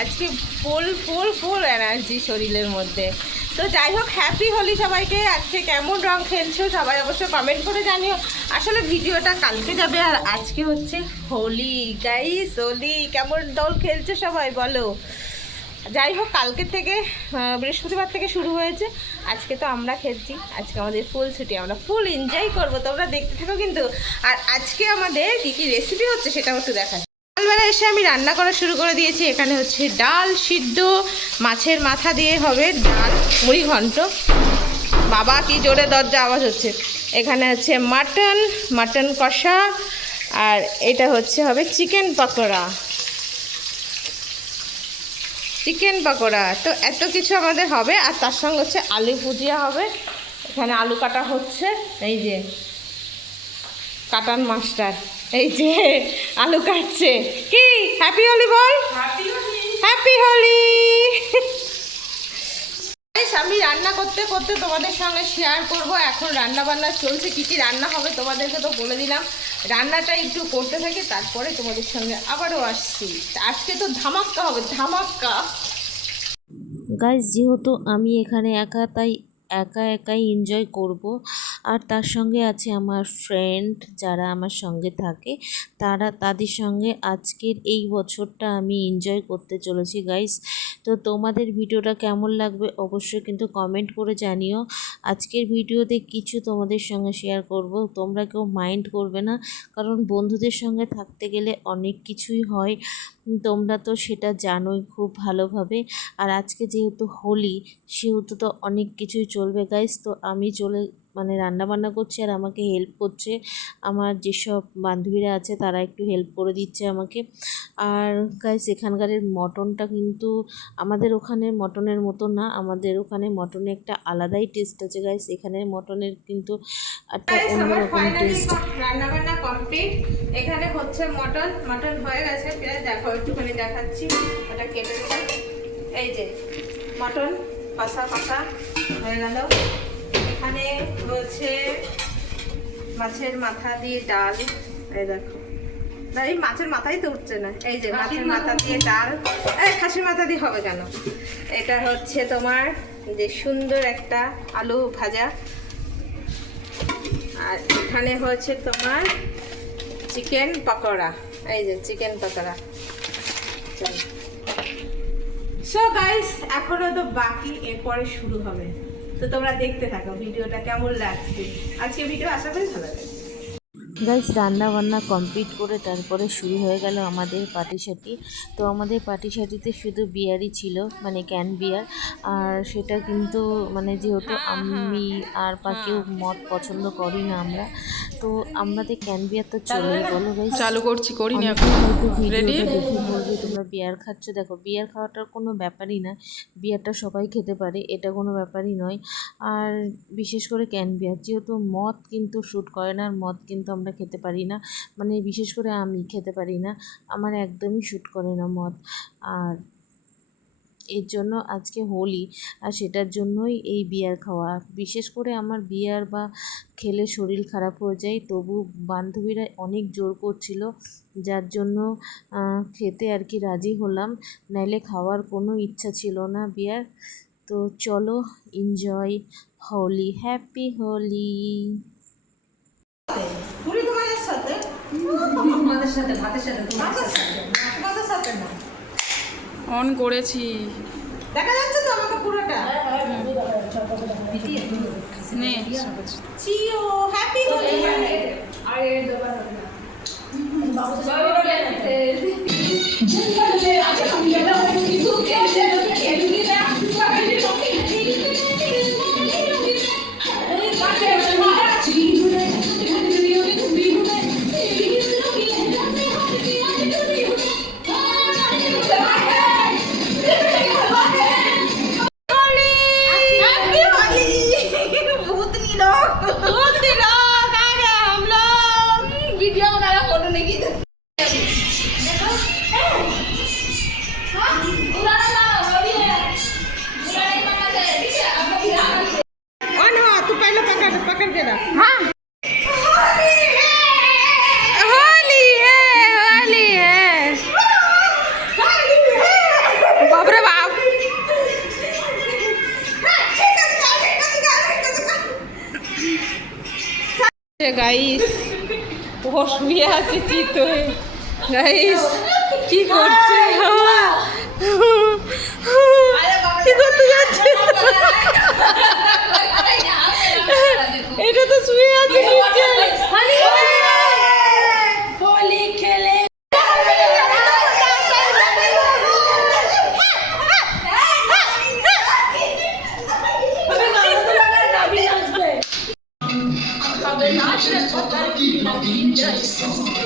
আজকে ফুল ফুল ফুল এনার্জি শরীরের মধ্যে। তো যাই হোক, হ্যাপি হোলি সবাইকে। আজকে কেমন রং খেলছো সবাই অবশ্যই কমেন্ট করে জানিও। আসলে ভিডিওটা কালকে যাবে, আর আজকে হচ্ছে হোলি গাইস। হোলি কেমন দল খেলছো সবাই বলো। যাই হোক, কালকে থেকে বৃহস্পতিবার থেকে শুরু হয়েছে, আজকে তো আমরা খেলছি। আজকে আমাদের ফুল ছুটি, আমরা ফুল এনজয় করবো, তোমরা দেখতে থাকো কিন্তু। আর আজকে আমাদের কী কী রেসিপি হচ্ছে সেটাও একটু দেখাচ্ছি। সকালবেলা এসে আমি রান্না করা শুরু করে দিয়েছি। এখানে হচ্ছে ডাল সিদ্ধ, মাছের মাথা দিয়ে হবে ডাল, মুড়ি ঘন্ট। বাবা কি জোরে দরজা আওয়াজ হচ্ছে। এখানে হচ্ছে মাটন কষা, আর এটা হচ্ছে হবে চিকেন পকোড়া। তো এত কিছু আমাদের হবে। আর তার সঙ্গে হচ্ছে আলু ভুজিয়া হবে। এখানে আলু কাটা হচ্ছে, এই যে কাটান মাস্টার এই যে আলু কাটছে। কি হ্যাপি হোলি বল, হ্যাপি হোলি। আমি রান্না করতে করতে তোমাদের সঙ্গে শেয়ার করব। এখন রান্না বান্না চলছে, কী কী রান্না হবে তোমাদেরকে তো বলে দিলাম। রান্নাটা একটু করতে থাকি, তারপরে তোমাদের সঙ্গে আবারও আসছি। আজকে তো ধামাক্কা হবে, ধামাক্কা। গাইজ, যেহেতু আমি এখানে একা, তাই একাই এনজয় করব। আর তার সঙ্গে আছে আমার ফ্রেন্ড যারা আমার সঙ্গে থাকে, তাদের সঙ্গে আজকের এই বছরটা আমি এনজয় করতে চলেছি গাইজ। তো তোমাদের ভিডিওটা কেমন লাগবে অবশ্যই কিন্তু কমেন্ট করে জানিও। আজকের ভিডিওতে কিছু তোমাদের সঙ্গে শেয়ার করব, তোমরা কেউ মাইন্ড করবে না, কারণ বন্ধুদের সঙ্গে থাকতে গেলে অনেক কিছুই হয়, তোমরা তো সেটা জানোই খুব ভালোভাবে। আর আজকে যেহেতু হোলি, সেহেতু তো অনেক কিছুই চলবে গাইস। তো আমি রান্নাবান্না করছি, আর আমাকে হেল্প করছে আমার যেসব বান্ধবীরা আছে, তারা একটু হেল্প করে দিচ্ছে আমাকে। আর গাইস, এখানকারের মটনটা কিন্তু আমাদের ওখানে মটনের মতো না, আমাদের ওখানে মটনে একটা আলাদাই টেস্ট আছে গাইস। এখানের মটনের কিন্তু একটা অন্যরকম টেস্ট। রান্নাবান্না কমপ্লিট। এখানে হচ্ছে মটন হয়ে গেছে প্রায়, দেখো একটুখানি দেখাচ্ছি। ওটা কেটে দেবো। এই যে মটন কষা হয়ে গেল। এখানে হচ্ছে মাছের মাথা দিয়ে ডাল। এই দেখো, না এই মাছের মাথাই তো উঠছে না। এই যে মাছের মাথা দিয়ে ডাল। এই খাসির মাথা দিয়ে হবে কেন। এটা হচ্ছে তোমার যে সুন্দর একটা আলু ভাজা। আর এখানে হচ্ছে তোমার চিকেন পকোড়া। এই যে চিকেন পকোড়া। সো গাইস, এখনো তো বাকি, এরপরে শুরু হবে। তো তোমরা দেখতে থাকো ভিডিওটা কেমন লাগছে। আজকে ভিডিও আশা করি ভালো লাগবে। গাইস, রান্না বান্না কমপ্লিট করে তারপরে শুরু হয়ে গেল আমাদের পার্টিসাটি। তো আমাদের পার্টিসাটিতে শুধু বিয়ারই ছিল, মানে ক্যান বিয়ার। আর সেটা কিন্তু যেহেতু আমি আর বা কেউ মদ পছন্দ করি না আমরা, তো আমাদের ক্যান বিয়ার তো চলেই। বলো গাইস, চালু করছি, করিনি হয়তো ভিডিওটা দেখে বলবে তোমরা বিয়ার খাচ্ছ। দেখো, বিয়ার খাওয়াটার কোনো ব্যাপারই না, বিয়ারটা সবাই খেতে পারে, এটা কোনো ব্যাপারই নয়। আর বিশেষ করে ক্যান বিয়ার, যেহেতু মদ কিন্তু শ্যুট করে না, আর মদ কিন্তু আমরা খেতে পারি না, বিশেষ করে আমি খেতে পারি না, আমার একদমই শ্যুট করে না মদ। আর এর জন্য আজকে হোলি, আর সেটার জন্যই এই বিয়ার খাওয়া। বিশেষ করে আমার বিয়ার বা খেলে শরীর খারাপ হয়ে যায়, তবু বান্ধবীরা অনেক জোর করছিল, যার জন্য খেতে আর কি রাজি হলাম, নাইলে খাওয়ার কোনো ইচ্ছা ছিল না বিয়ার। তো চলো, enjoy Holi, happy Holi. On করেছি, দেখা যাচ্ছে তো আমাকে পুরোটা। নে চিও হ্যাপি হোলি। पकड़ के रख। हाँ होली है, होली है। গাইস ও শুয়ে আছে চিত হয়ে। গাইস কি করছে কি করতে যাচ্ছে? এটা তো শুয়ে আছে নিচে। হোলি খেলে I've been watching it for 30 years.